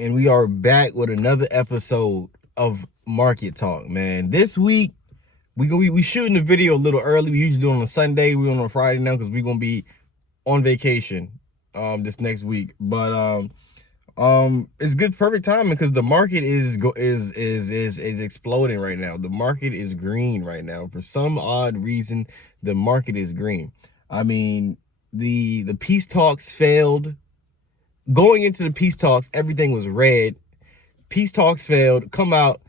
And we are back with another episode of Market Talk, man. This week we shooting the video a little early. We usually do it on a Sunday. We're on a Friday now because we're gonna be on vacation this next week. But it's good, perfect timing because the market is exploding right now. The market is green right now. For some odd reason, the market is green. I mean, the peace talks failed. Going into the peace talks, everything was red. Peace talks failed. Come out,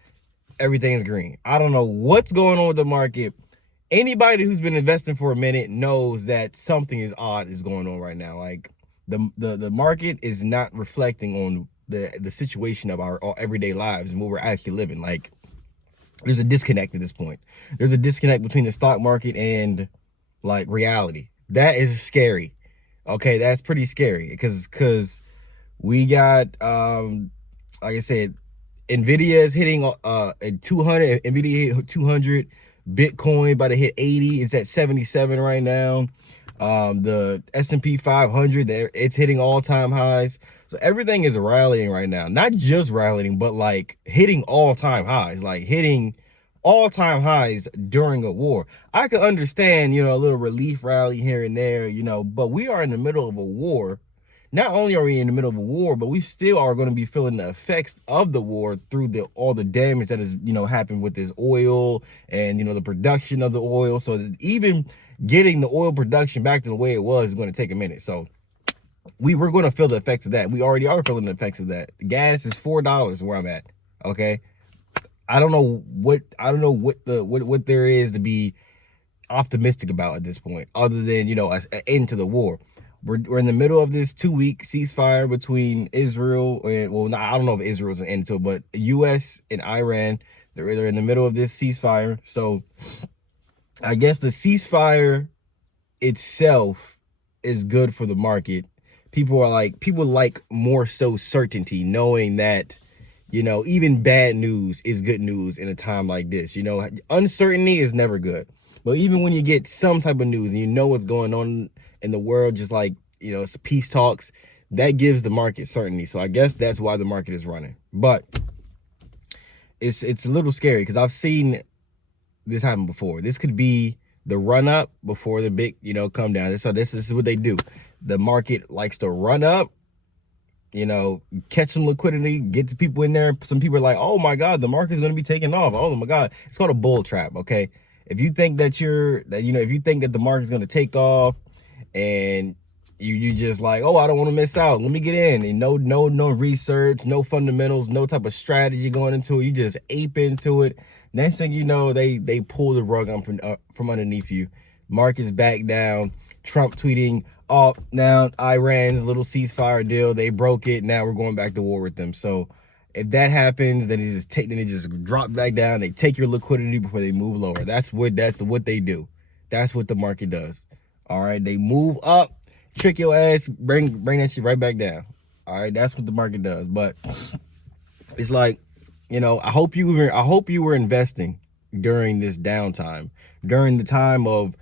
everything is green. I don't know what's going on with the market. Anybody who's been investing for a minute knows that something is odd is going on right now. Like the market is not reflecting on the situation of our everyday lives and what we're actually living. Like there's a disconnect at this point. There's a disconnect between the stock market and like reality. That is scary. Okay, that's pretty scary because we got like I said, Nvidia is hitting at 200. Nvidia hit 200. Bitcoin about to hit 80. It's at 77 right now. The S&P 500, it's hitting all-time highs. So everything is rallying right now. Not just rallying, but like hitting all-time highs, like hitting all-time highs during a war. I can understand, a little relief rally here and there, but we are in the middle of a war. Not only are we in the middle of a war, but we still are going to be feeling the effects of the war through all the damage that has, happened with this oil and, the production of the oil. So that even getting the oil production back to the way it was is going to take a minute. So we're going to feel the effects of that. We already are feeling the effects of that. Gas is $4 where I'm at. Okay. I don't know what there is to be optimistic about at this point, other than, an end to the war. We're in the middle of this 2-week ceasefire between Israel and, well, I don't know if Israel's an end to it, but U.S. and Iran, they're in the middle of this ceasefire. So I guess the ceasefire itself is good for the market. People like more so certainty, knowing that, even bad news is good news in a time like this. Uncertainty is never good. But even when you get some type of news and you know what's going on in the world, just like, it's peace talks, that gives the market certainty. So I guess that's why the market is running. But it's a little scary because I've seen this happen before. This could be the run up before the big, come down. So this is what they do. The market likes to run up, catch some liquidity, get the people in there. Some people are like, oh my God, the market's going to be taking off. Oh my God. It's called a bull trap. Okay. If you think if you think that the market's going to take off and you just like, oh, I don't want to miss out, let me get in, and no research, no fundamentals, no type of strategy going into it, you just ape into it. Next thing you know, they pull the rug from underneath you. Market's back down. Trump tweeting, oh, now Iran's little ceasefire deal, they broke it, now we're going back to war with them. So if that happens, then it just drop back down. They take your liquidity before they move lower. That's what they do. That's what the market does. All right, they move up, trick your ass, bring that shit right back down. All right, that's what the market does. But it's like, I hope you were investing during this downtime, during the time of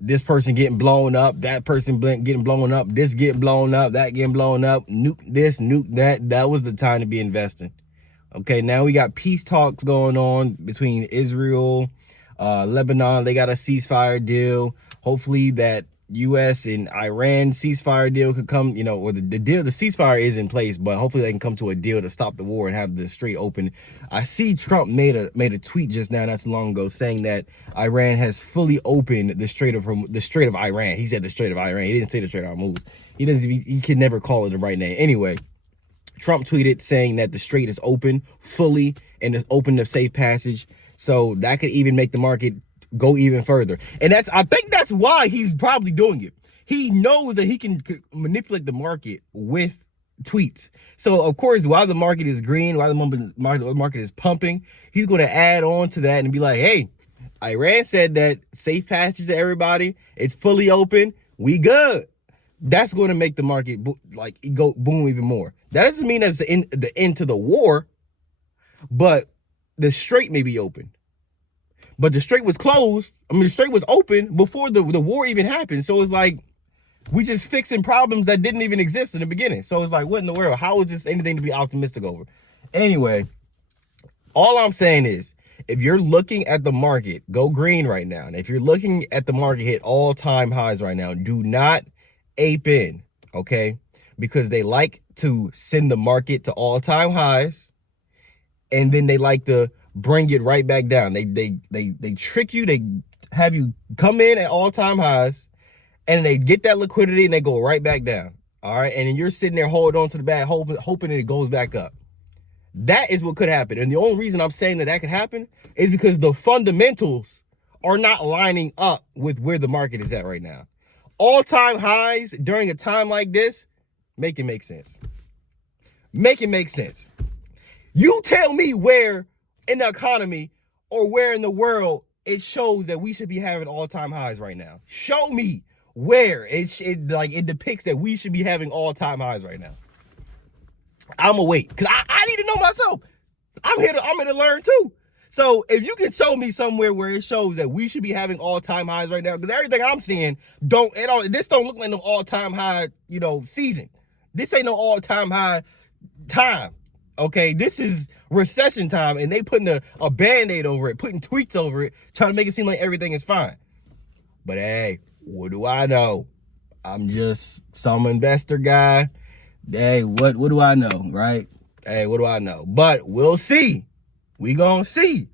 this person getting blown up, that person getting blown up, this getting blown up, that getting blown up, nuke this, nuke that. That was the time to be investing. Okay, now we got peace talks going on between Israel, Lebanon. They got a ceasefire deal. Hopefully that U.S. and Iran ceasefire deal could come, or the ceasefire is in place, but hopefully they can come to a deal to stop the war and have the strait open. I see Trump made a tweet just now, not too long ago, saying that Iran has fully opened the Strait of Iran. He said the Strait of Iran. He didn't say the Strait of HORMUZ. He can never call it the right name. Anyway, Trump tweeted saying that the strait is open fully and is open to safe passage. So that could even make the market go even further. And I think that's why he's probably doing it. He knows that he can manipulate the market with tweets. So of course, while the market is green, while the market is pumping, he's going to add on to that and be like, hey, Iran said that safe passage to everybody. It's fully open. We good. That's going to make the market go boom even more. That doesn't mean that's the end to the war, but the strait may be open. But the strait was closed. I mean, the strait was open before the war even happened. So it's like, We just fixing problems that didn't even exist in the beginning. So it's like, what in the world? How is this anything to be optimistic over? Anyway, all I'm saying is, if you're looking at the market, go green right now. And if you're looking at the market hit all-time highs right now, do not ape in, okay? Because they like to send the market to all-time highs, and then they like to bring it right back down. They trick you. They have you come in at all-time highs, and they get that liquidity, and they go right back down, all right? And then you're sitting there holding on to the bag, hoping that it goes back up. That is what could happen. And the only reason I'm saying that could happen is because the fundamentals are not lining up with where the market is at right now. All-time highs during a time like this, make it make sense. Make it make sense. You tell me where in the economy or where in the world it shows that we should be having all-time highs right now. Show me where it depicts that we should be having all-time highs right now. I'm gonna wait, because I need to know myself. I'm here to learn too. So if you can show me somewhere where it shows that we should be having all-time highs right now, because everything I'm seeing this don't look like no all-time high, season. This ain't no all-time high time. Okay, this is recession time, and they putting a band-aid over it, putting tweets over it, trying to make it seem like everything is fine. But hey, what do I know? I'm just some investor guy. Hey, what do I know, right? Hey, what do I know? But we'll see. We gonna see.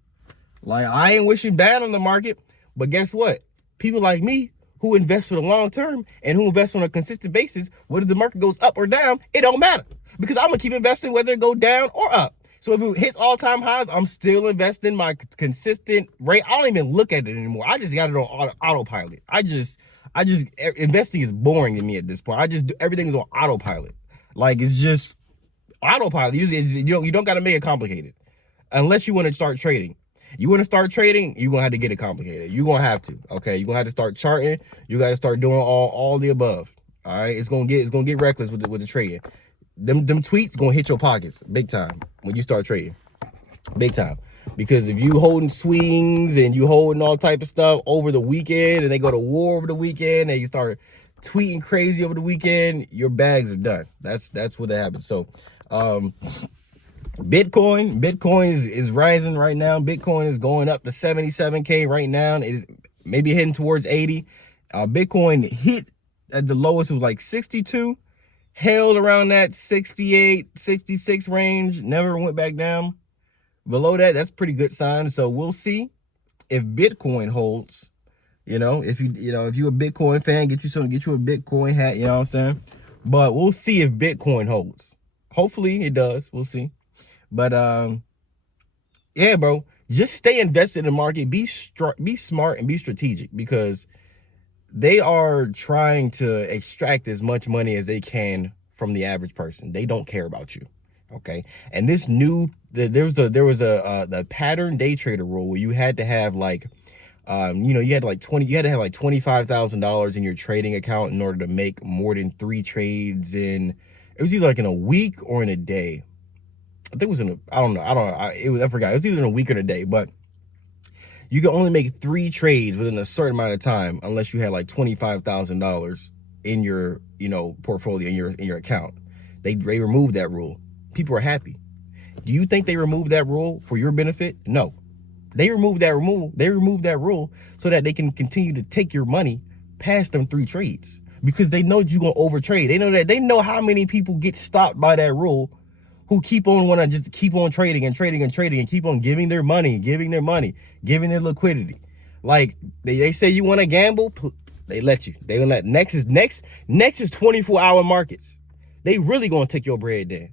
Like, I ain't wishing bad on the market, but guess what? People like me who invest for the long term and who invest on a consistent basis, whether the market goes up or down, it don't matter, because I'm gonna keep investing whether it go down or up. So if it hits all-time highs, I'm still investing my consistent rate. I don't even look at it anymore. I just got it on autopilot. Investing is boring to me at this point. I just do everything is on autopilot. Like, it's just autopilot. You don't got to make it complicated unless you want to start trading. You want to start trading, you're going to have to get it complicated. You're going to have to, okay? You're going to have to start charting. You got to start doing all the above, all right? It's going to get reckless with the trading. Them tweets going to hit your pockets big time when you start trading. Big time. Because if you holding swings and you holding all type of stuff over the weekend, and they go to war over the weekend, and you start tweeting crazy over the weekend, your bags are done. That's what that happens. So Bitcoin is rising right now. Bitcoin is going up to 77K right now. It may be heading towards 80. Bitcoin hit at the lowest, it was like 62, held around that 68, 66 range, never went back down. Below that, that's a pretty good sign. So we'll see if Bitcoin holds. If you're a Bitcoin fan, get you a Bitcoin hat, you know what I'm saying? But we'll see if Bitcoin holds. Hopefully it does. We'll see. But yeah, bro, just stay invested in the market. Be smart and be strategic, because they are trying to extract as much money as they can from the average person. They don't care about you. Okay. And this there was the pattern day trader rule where you had to have like you had to have like $25,000 in your trading account in order to make more than 3 trades it was either like in a week or in a day. I think it was I forgot. It was either in a week or in a day, but you can only make 3 trades within a certain amount of time unless you had like $25,000 in your, portfolio, in your account. They removed that rule. People are happy. Do you think they removed that rule for your benefit? No. They removed that rule so that they can continue to take your money past them 3 trades, because they know you're going to overtrade. They know how many people get stopped by that rule, who want to just keep on trading and keep on giving their liquidity. Like they say, you want to gamble, they let you. They gonna let next is 24-hour markets. They really gonna take your bread then.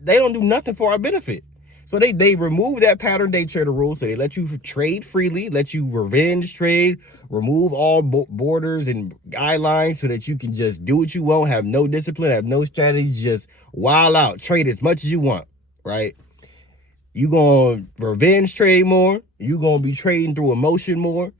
They don't do nothing for our benefit. So they remove that pattern day trader rule, so they let you trade freely, let you revenge trade, remove all borders and guidelines so that you can just do what you want, have no discipline, have no strategy, just wild out, trade as much as you want, right? You gonna revenge trade more, you gonna be trading through emotion more,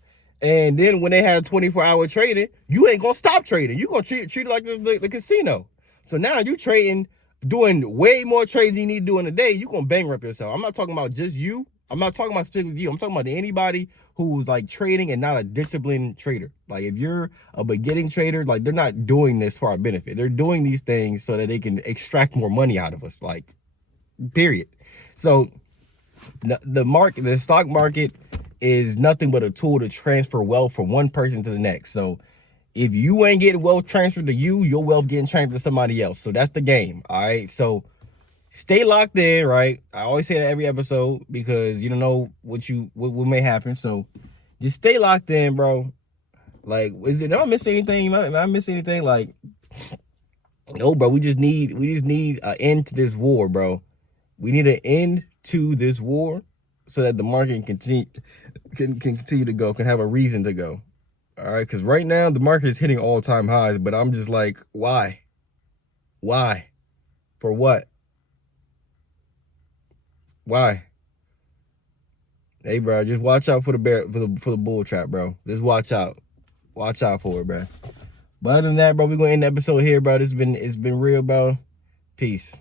and then when they have 24-hour trading, you ain't gonna stop trading. You gonna treat it like the casino. So now you trading, doing way more trades than you need to do in a day. You gonna bankrupt yourself. I'm not talking about just you. I'm not talking about specifically you. I'm talking about anybody who's like trading and not a disciplined trader. Like if you're a beginning trader, like they're not doing this for our benefit. They're doing these things so that they can extract more money out of us. Like, period. So the stock market is nothing but a tool to transfer wealth from one person to the next. So if you ain't getting wealth transferred to you, your wealth getting transferred to somebody else. So that's the game. All right. So stay locked in, right? I always say that every episode because you don't know what may happen. So just stay locked in, bro. Like, did I miss anything? Am I miss anything? Like, no, bro. We just need an end to this war, bro. We need an end to this war so that the market can continue to go, can have a reason to go. All right, because right now the market is hitting all-time highs, but I'm just like, why? Why? For what? Why? Hey, bro, just watch out for the bull trap, bro. Just watch out. Watch out for it, bro. But other than that, bro, we're gonna end the episode here, bro. It's been real, bro. Peace.